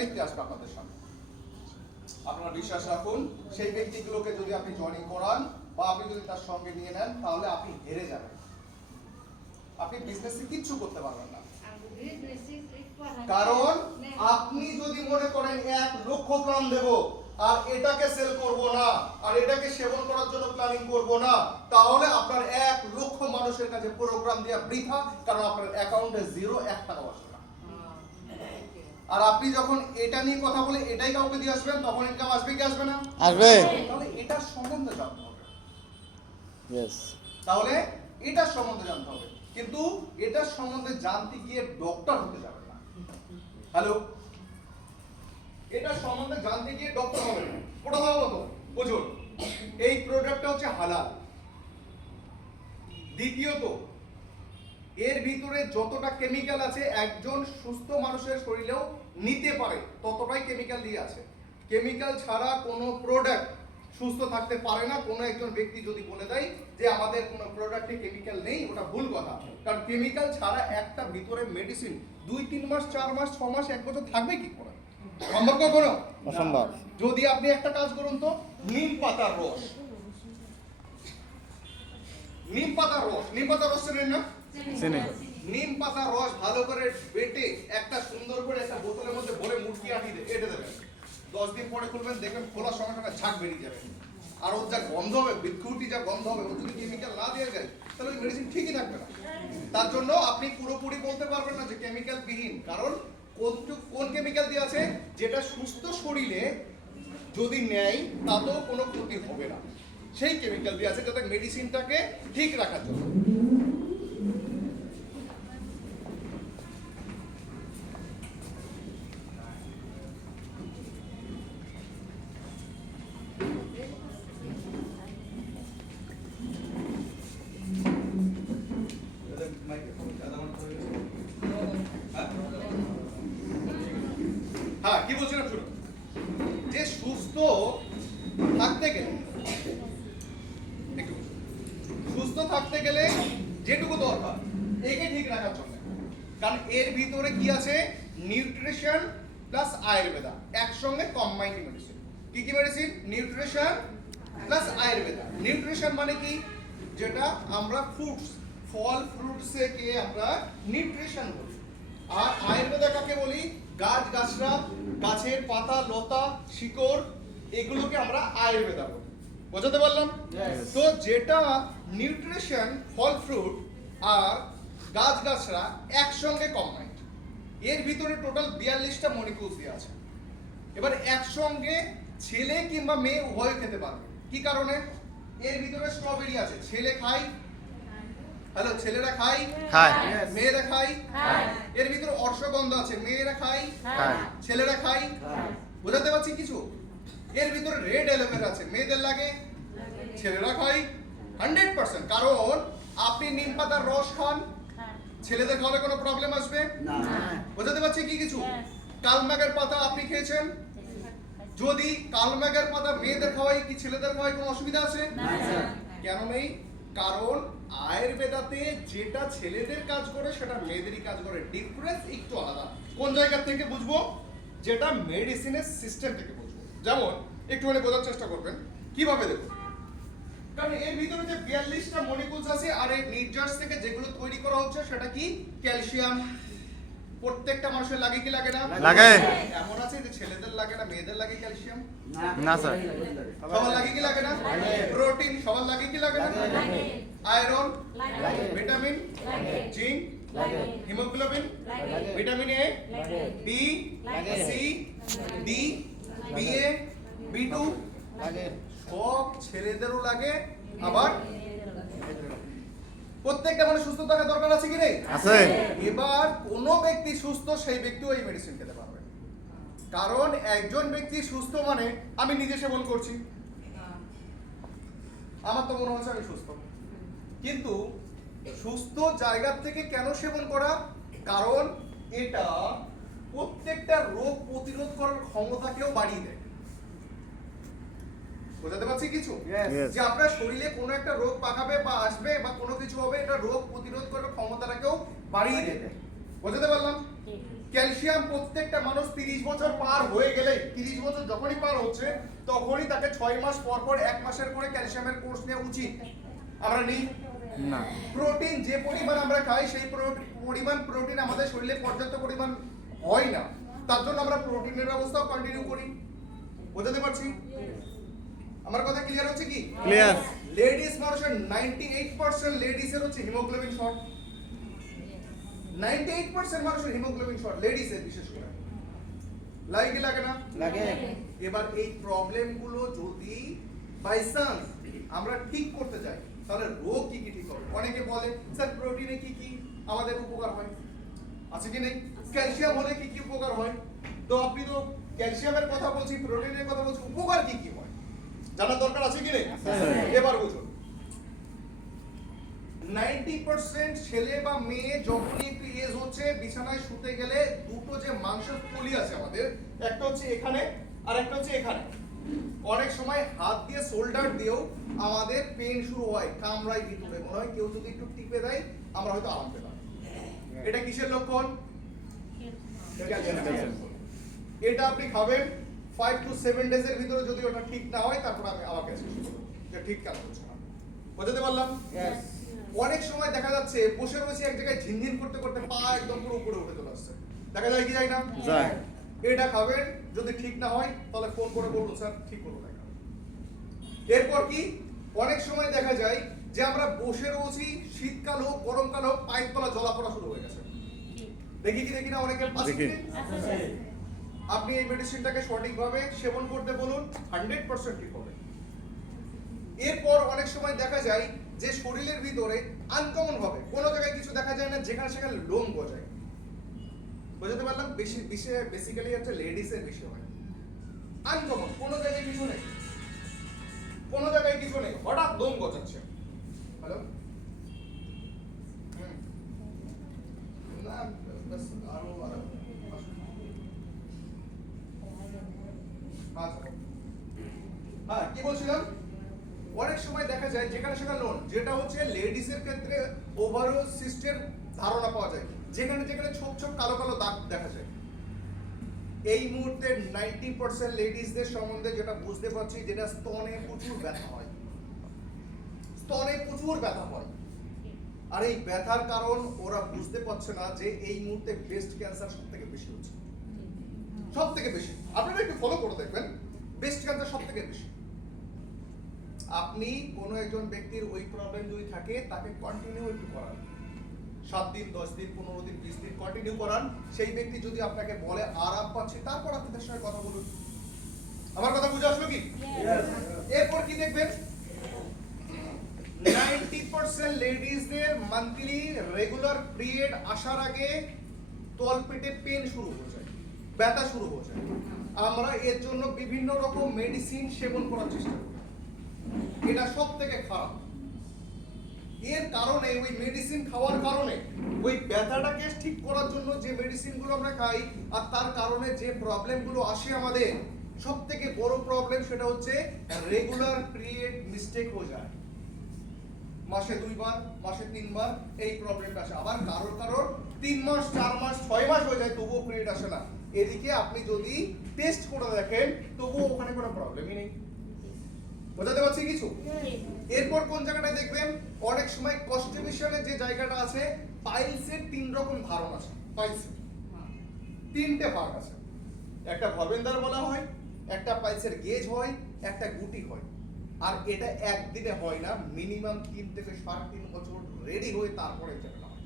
ব্যক্তি আসবে আপনাদের সামনে, আপনারা বিশ্বাস রাখুন সেই ব্যক্তিগুলোকে যদি আপনি জয়েনিং করান বা আপনি যদি তার সঙ্গে নিয়ে নেন তাহলে আপনি হেরে যাবেন, আপনি বিজনেসে কিচ্ছু করতে পারবেন না। কারণ আপনি যদি মনে করেন 1 লক্ষ প্ল্যান দেব আর এটাকে সেল করব না আর এটাকে সেবন করার জন্য প্ল্যানিং করব না, তাহলে আপনার 1 লক্ষ মানুষের কাছে প্রোগ্রাম দেওয়া বৃথা, কারণ আপনার অ্যাকাউন্টে 1 টাকা আসবে না। আর আপনি যখন এটা নিয়ে কথা বলে এটাই কাউকে দিয়ে আসবেন, তখন ইনকাম আসবে কি আসবে না? আসবে। তাহলে এটার সম্বন্ধে জানতে হবে। यस, তাহলে এটার সম্বন্ধে জানতে হবে, কিন্তু এটার সম্বন্ধে জানতে গিয়ে ডক্টর হতে যাবেন না। হ্যালো, এটার সম্বন্ধে জানতে গিয়ে ডক্টর হবেন না। প্রথমত বুঝুন এই প্রোডাক্টটা হচ্ছে হালাল। দ্বিতীয়ত এর ভিতরে যতটা কেমিক্যাল আছে একজন সুস্থ মানুষের শরীরেও নিতে পারে ততটাই কেমিক্যাল দিয়ে আছে। কেমিক্যাল ছাড়া কোনো প্রোডাক্ট সুস্থ থাকতে পারে না। কোনো একজন ব্যক্তি যদি বলে দেয় যে আমাদের কোনো প্রোডাক্টে কেমিক্যাল নেই, ওটা ভুল কথা। কারণ কেমিক্যাল ছাড়া একটা ভিতরে মেডিসিন 2-3 মাস 4 মাস 6 মাস 1 বছর থাকবে কি করে? সম্ভব কখনো? অসম্ভব। যদি আপনি একটা কাজ করুন তো, নিম পাতার রস, নিম পাতার রস চেনেন না? চিনি। নিম পাতার রস ভালো করে বেটে একটা সুন্দর করে একটা বোতলের মধ্যে ভরে মুটকি এঁটে দেবেন। 10 দিন পরে খুলবেন, দেখবেন খোলার সঙ্গে সঙ্গে ঝাঁক বেরিয়ে যাবে। আর ওর যা গন্ধ হবে, বিক্ষুটি যা গন্ধ হবে, ওর যদি কেমিক্যাল না দেওয়া যায় তাহলে ওই মেডিসিন ঠিকই থাকবে না। তার জন্য আপনি পুরোপুরি বলতে পারবেন না যে কেমিক্যাল বিহীন, কারণ কোন কেমিক্যাল দিয়ে আছে যেটা সুস্থ শরীরে যদি নেয় তাতেও কোনো ক্ষতি হবে না, সেই কেমিক্যাল দিয়ে আছে যাতে মেডিসিনটাকে ঠিক রাখার জন্য। হ্যাঁ, কি বলছিলাম শুনুন, যে সুস্থ থাকতে গেলে যেটুকু দরকার একে ঠিক রাখার জন্য, কারণ এর ভিতরে কি আছে নিউট্রিশন প্লাস আয়ুর্বেদা একসঙ্গে কম্বাইন্ড মেডিসিন। কি কি medicine? Nutrition plus Ayurveda. Nutrition মানে কি? যেটা আমরা ফ্রুটস, ফল ফ্রুটসে কে আমরা নিউট্রিশন বলি। আর আয়ুর্বেদা কাকে বলি? গাছ গাছরা, গাছের পাতা লতা শিকড়, এগুলোকে আমরা আয়ুর্বেদা বলি। বুঝতে পারলাম? তো যেটা নিউট্রিশন ফল ফ্রুট আর গাছ গাছরা একসঙ্গে কম্বাইন্ড, এর ভিতরে টোটাল 42টা মলিকিউলস দেওয়া আছে। এবার একসঙ্গে ছেলে কিংবা মেয়ে উভয় খেতে পারবে। কি কারণে? এর ভিতরে স্ট্রবেরি আছে, ছেলে খায়, হ্যালো ছেলেরা খায়, মেয়েরা খায়। এর ভিতরে অশ্বগন্ধা আছে, মেয়েরা খায়, ছেলেরা খায়। বুঝাতে পারছি কিছু? এর ভিতরে রেড অ্যালোভেরা আছে, মেয়েদের লাগে, ছেলেরা খায় 100%। কারণ আপনি নিম পাতার রস খান, ছেলেদের খাওয়ালে কোনো প্রবলেম আসবে না। বুঝাতে পারছি কি কিছু? কালমেঘের পাতা আপনি খেয়েছেন, যদি কালমেঘের পাতা মেয়েদের খাওয়াই কি ছেলেদের খাওয়াই কোনো অসুবিধা আছে? কেন নেই? কারণ আয়ুর্বেদাতে যেটা ছেলেদের কাজ করে সেটা মেয়েদেরই কাজ করে। ডিফারেন্স একটু আলাদা। কোন জায়গা থেকে বুঝবো? যেটা মেডিসিনের সিস্টেম থেকে বুঝবো। যেমন একটুখানি বোঝার চেষ্টা করবেন, কিভাবে দেখুন, কারণ এর ভিতরে যে 42টা মলিকিউলস আছে আর এই নির্যাস থেকে যেগুলো তৈরি করা হচ্ছে সেটা কি? ক্যালসিয়াম। প্রত্যেকটা মানুষের লাগে কি লাগে না? লাগে। এমন আছে যে ছেলেদের লাগে না মেয়েদের লাগে ক্যালসিয়াম? না স্যার। সবার লাগে কি লাগে না? প্রোটিন সবার লাগে কি লাগে না? Iron, vitamin, zinc, haemoglobin, vitamin A, B, C, D, B A, B two সব ছেলেদেরও লাগে। আবার প্রত্যেকটা মানুষ সুস্থ থাকা দরকার আছে কি নেই? আছে। এবার কোন ব্যক্তি সুস্থ সেই ব্যক্তিও এই মেডিসিন খেতে পারবে। কারণ একজন ব্যক্তি সুস্থ মানে আমি নিজে সেবন করছি, আমার তো মনে হচ্ছে আমি সুস্থ, কিন্তু সুস্থ জায়গা থেকে কেন সেবন করা? কারণ এটা প্রত্যেকটা রোগ প্রতিরোধ করার ক্ষমতাকেও বাড়িয়ে দেয়। বুঝাতে পারছি কিছু? যে আপনার শরীরে কোনো একটা রোগ পাকাবে বা আসবে বা কোনো কিছু হবে, এটা রোগ প্রতিরোধ করার ক্ষমতাটাকেও বাড়িয়ে দেবে। বুঝাতে পারলাম? ক্যালসিয়াম প্রত্যেকটা মানুষ 30 বছর পার হয়ে গেলে 30 বছর যখনই পার হচ্ছে তখনই তাকে 6 মাস পর পর 1 মাসের করে ক্যালসিয়ামের কোর্স নেওয়া উচিত। আমরা নিই না। প্রোটিন যে পরিমাণ আমরা খাই সেই পরিমাণ প্রোটিন আমাদের শরীরে পর্যাপ্ত পরিমাণ হয় না, তার জন্য আমরা প্রোটিনের ব্যবস্থাও কন্টিনিউ করি। বোঝাতে পারছি? আমার কথা ক্লিয়ার হচ্ছে কি? ক্লিয়ার। লেডিস মানুষের 98% লেডিসের হচ্ছে হিমোগ্লোবিন শর্ট। 98% মানুষের হিমোগ্লোবিন শর্ট লেডিসের, বিশেষ করে লাগে না লাগে। এবার এই প্রবলেম গুলো যদি বাই চান্স আমরা ঠিক করতে যাই তাহলে রোগ কি কি ঠিক হবে? অনেকে বলে স্যার প্রোটিনে কি কি আমাদের উপকার হয়, আছে কি নেই? ক্যালসিয়াম হলে কি কি উপকার হয়? তো আপনি তো ক্যালসিয়ামের কথা বলছি, প্রোটিনের কথা বলছি, উপকার কি কি হয় জানার দরকার আছে কি নেই? এবার বুঝুন, 90% ছেলে বা মেয়ে যখনই একটু এজ হচ্ছে বিছানায় শুতে গেলে দুটো যে মাংসের থলি আছে আমাদের, একটা হচ্ছে এখানে আর একটা হচ্ছে এখানে। অনেক সময় হাত দিয়ে শোল্ডার দিয়েও আমাদের পেন শুরু হয়, কামড়ায় ভিতরে, মনে হয় কেউ যদি একটু টিপে দেয় আমরা হয়তো আরাম পেলাম। এটা কিসের লক্ষণ? এটা আপনি খাবেন 5 to 7 ডেজ এর ভিতরে, যদি ওটা ঠিক না হয় তারপর আমি আমাকে এসে শুরু করব যে ঠিক কাজ হচ্ছে না। বুঝতে পারলাম? অনেক সময় দেখা যাচ্ছে বসে রয়েছে এক জায়গায় ঝিনঝিন করতে করতে পা একদম পুরো উপরে উঠে চলে আসছে, দেখা যায় কি যায় না? যায়। এটা খাবেন, যদি ঠিক না হয় তাহলে ফোন করে বলুন স্যার ঠিক করুন না। এরপর কি অনেক সময় দেখা যায় যে আমরা বসে রয়েছি, শীতকাল হোক গরমকাল হোক পায়ের তলা জ্বলা পড়া শুরু হয়ে গেছে, দেখি না অনেকের পাশে। আপনি এই মেডিসিনটাকে সঠিকভাবে সেবন করতে বলুন, 100% ঠিক হবে। এরপর অনেক সময় দেখা যায় যে শরীরের ভিতরে আনকমন ভাবে কোনো জায়গায় কিছু দেখা যায় না, যেখানে সেখানে লোম গজায়। বুঝতে পারলাম? বেসিক্যালি হচ্ছে লেডিসের বেশি হয়। আনকমন কোনো জায়গায় কিছু নেই, কোনো জায়গায় কিছু নেই, হঠাৎ লোম গজাচ্ছে। হ্যালো, না বাস আরো হ্যাঁ কি বলছিলাম? অনেক সময় দেখা যায় যেখানে সেখানে লোন, যেটা হচ্ছে লেডিসের ক্ষেত্রে ওভারঅল সিস্টের ধারণা পাওয়া যায়, যেখানে যেখানে ছোপ ছোপ কালো কালো দাগ দেখা যায়। এই মুহূর্তে 90% লেডিসদের সম্বন্ধে যেটা বুঝতে পারছি, যেটা স্তনে প্রচুর ব্যথা হয়, স্তনে প্রচুর ব্যথা হয়। আর এই ব্যথার কারণ ওরা বুঝতে পারছে না যে এই মুহূর্তে ব্রেস্ট ক্যান্সার সবথেকে বেশি হচ্ছে, সবথেকে বেশি। আপনারা একটু ফলো করে দেখবেন, ব্রেস্ট ক্যান্সার সবথেকে বেশি। আপনি কোনো একজন ব্যক্তির ওই প্রবলেম যদি থাকে তাকে কন্টিনিউ একটু করান, 7 দিন 10 দিন 15 দিন 20 দিন কন্টিনিউ করান। সেই ব্যক্তি যদি আপনাকে বলে আরাম পাচ্ছে, তারপর আপনি তার সঙ্গে কথা বলুন। আমার কথা বুঝে আসলো কি? এরপর কি দেখবেন, 90% লেডিসদের মান্থলি রেগুলার পিরিয়ড আসার আগে তলপেটে পেন শুরু হয়ে যায়, ব্যথা শুরু হয়ে যায়। আমরা এর জন্য বিভিন্ন রকম মেডিসিন সেবন করার চেষ্টা করি, এটা সব থেকে খারাপ। এর কারণে ওই মেডিসিন খাওয়ার কারণে ওই ব্যথাটাকে ঠিক করার জন্য যে মেডিসিনগুলো আমরা খাই আর তার কারণে যে প্রবলেমগুলো আসে আমাদের, সব থেকে বড় প্রবলেম সেটা হচ্ছে রেগুলার পিরিয়ড মিস্টেক হয়ে যায়। মাসে 2 বার, মাসে 3 বার এই প্রবলেমটা আসে। আবার কারোর 3 মাস 4 মাস 6 মাস হয়ে যায় তবুও পিরিয়ড আসে না। এদিকে আপনি যদি টেস্ট করে দেখেন তবুও ওখানে কোনো প্রবলেমই নেই। বোঝাতে পারছি কিছু? এরপর কোন জায়গাটায় দেখবেন, অনেক সময় কনস্টিটিউশনের যে জায়গাটা আছে, পাইলসের 3 রকম ধারণ আছে। পাইলসের 3টে ভাগ আছে, একটা ভবেন্দার বলা হয়, একটা পাইলসের গেজ হয়, একটা গুটি হয়। আর এটা একদিনে হয় না, মিনিমাম 3 থেকে 3.5 বছর রেডি হয়ে তারপরে এটা হয়।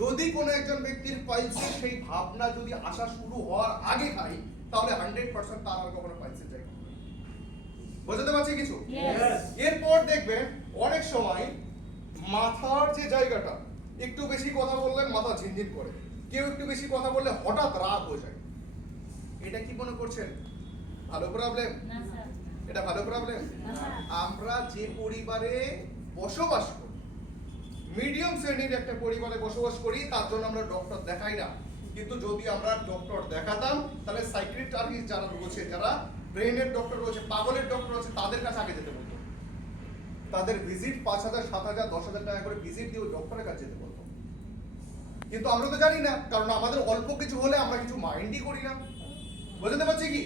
যদি কোনো একজন ব্যক্তির পাইলসের সেই ভাবনা যদি আসা শুরু হওয়ার আগে খাই, তাহলে 100% তার আর কখনো পাইলসের জায়গা। বুঝতে পারছি কিছু? এরপর দেখবেন অনেক সময় মাথার যে জায়গাটা, একটু বেশি কথা বললে মাথা ঝিনঝিন করে, কেউ একটু বেশি কথা বললে হঠাৎ রাগ হয়ে যায়। এটা কি মনে করছেন ভালো প্রবলেম? না স্যার। এটা ভালো প্রবলেম? আমরা যে পরিবারে বসবাস করি, মিডিয়াম শ্রেণীর একটা পরিবারে বসবাস করি, তার জন্য আমরা ডক্টর দেখাই না। কিন্তু যদি আমরা ডক্টর দেখাতাম তাহলে সাইকিয়াট্রিস্ট যারা রয়েছে, যারা ব্রেনের ডক্টর রয়েছে, পাগলের ডক্টর রয়েছে, তাদের কাছে আগে যেতে বলতো। তাদের ভিজিট 5,000 7,000 10,000 টাকা করে ভিজিট দিয়ে ডক্টরের কাছে যেতে বলতো। কিন্তু আমরা তো জানি না, কারণ আমাদের অল্প কিছু হলে আমরা কিছু মাইন্ডই করি না। বুঝতে পারছি কি?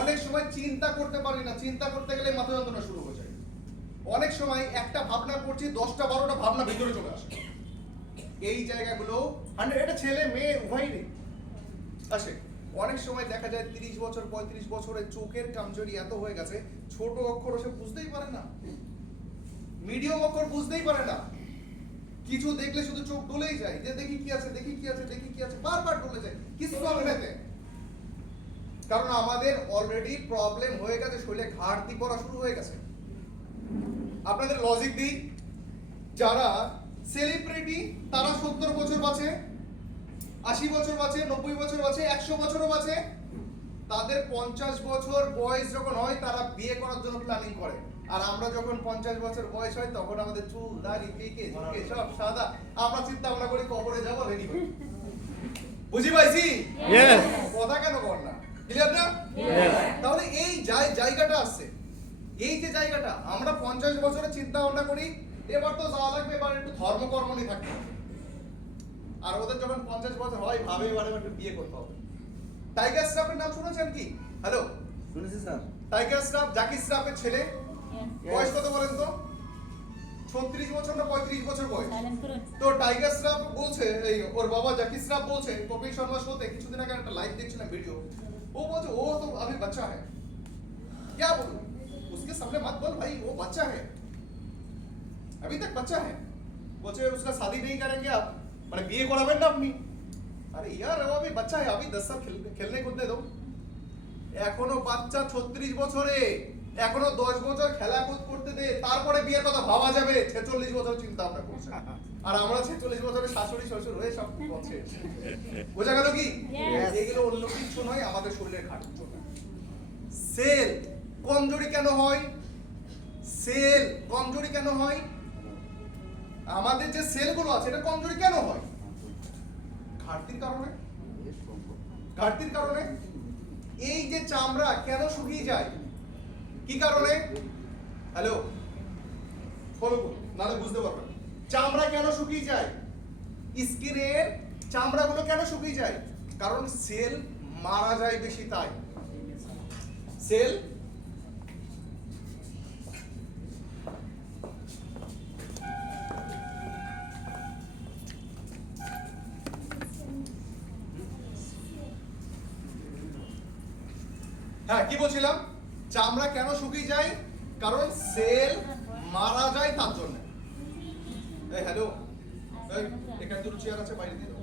অনেক সময় চিন্তা করতে পারি না, চিন্তা করতে গেলে মাথা যন্ত্রণা শুরু হয়ে যায়। অনেক সময় একটা ভাবনা করছি, 10টা 12টা ভাবনা ভিতরে চলে আসে। এই জায়গাগুলো এটা ছেলে মেয়ে উভয়ই আসে। অনেক সময় দেখা যায় 30 বছর 35 বছরের চোখের কামজোরি এত হয়ে গেছে, ছোট অক্ষর সে বুঝতেই পারে না, মিডিয়াম অক্ষর বুঝতেই পারে না, কিছু দেখলে শুধু চোখ ডলেই যায়, যে দেখি কি আছে দেখি কি আছে দেখি কি আছে, বারবার ডলে যায়, কিছু হবে না। কারণ আমাদের অলরেডি প্রবলেম হয়ে গেছে, শরীরে ঘাটতি পড়া শুরু হয়ে গেছে। আপনাদের লজিক দিই, যারা সেলিব্রিটি তারা 70 বছর বাঁচে, 80 বছর বাঁচে, 90 বছর বাঁচে, 100 বছরও বাঁচে। তাদের 50 বছর বয়স যখন হয় তারা বিয়ে করার জন্য প্ল্যানিং করে। আর আমরা যখন 50 বছর বয়স হয় তখন আমাদের চুল দাড়ি পেকে ঝুঁকে সব সাদা, আমরা চিন্তা ভাবনা করি কবরে যাব, রেডি হই। বুঝি পাইছি? Yes. কথা কেন কর না? ক্লিয়ার না? Yes. তাহলে এই জায়গাটা আছে, এই যে জায়গাটা আমরা 50 বছরে চিন্তা ভাবনা করি এবার তো যাওয়া লাগবে, এবার একটু ধর্মকর্ম নিয়ে থাকতে হবে। আর ওদের যখন 50 বছর হয় ভাবে এবার একটু বিয়ে করতে হবে। টাইগার শ্রফের নাম শুনেছেন কি? হ্যালো, শুনেছি স্যার। টাইগার শ্রফ জাকি শ্রফের ছেলে, বয়স কত বলেন তো? 36 বছর না 35 বছর বয়স। তো টাইগার শ্রফ বলছে, এই ওর বাবা জাকি শ্রফ বলছে কপিল শর্মা শোতে কিছুদিন আগে একটা লাইভ দেখছিলাম ভিডিও, ও বলছে ও তো अभी बच्चा है, क्या बोलूं उसके सामने मत बोल भाई, वो बच्चा है, अभी तक बच्चा है। বলছে उसका शादी नहीं करेंगे आप, মানে বিয়ে করাবেন না আপনি? আরে यार वो अभी बच्चा है, अभी 10 साल खेलने कूदने दो। এখনো বাচ্চা 36 বছরে, এখনো 10 বছর খেলাকুদ করতে দে, তারপরে বিয়ের কথা ভাবা যাবে। 46 বছর চিন্তা ভাবনা করছে, আর আমরা 46 বছরে শাশুড়ি শ্বশুর হয়ে সব করছে। বোঝা গেল কি? Yes. এগুলো অন্য কিছু নয়, আমাদের শরীরের ঘাটতির জন্য। সেল কমজোরি কেন হয়? সেল কমজোরি কেন হয়? আমাদের যে সেলগুলো আছে এটা কমজোরি কেন হয়? ঘাটতির কারণে। ঘাটতির কারণে। এই যে চামড়া কেন শুকিয়ে যায়? কি কারণে? হ্যালো, ফলো করুন নাহলে বুঝতে পারবেন। চামড়া কেন শুকিয়ে যায়? স্কিনের চামড়াগুলো কেন শুকিয়ে যায়? কারণ সেল মারা যায় বেশি, তাই সেল হ্যাঁ কি বলছিলাম, চামড়া কেন শুকিয়ে যায়? কারণ সেল মারা যায় তার জন্য। এই হ্যালো, এই এখানে দুটো চেয়ার আছে বাইরে দিয়ে দাও।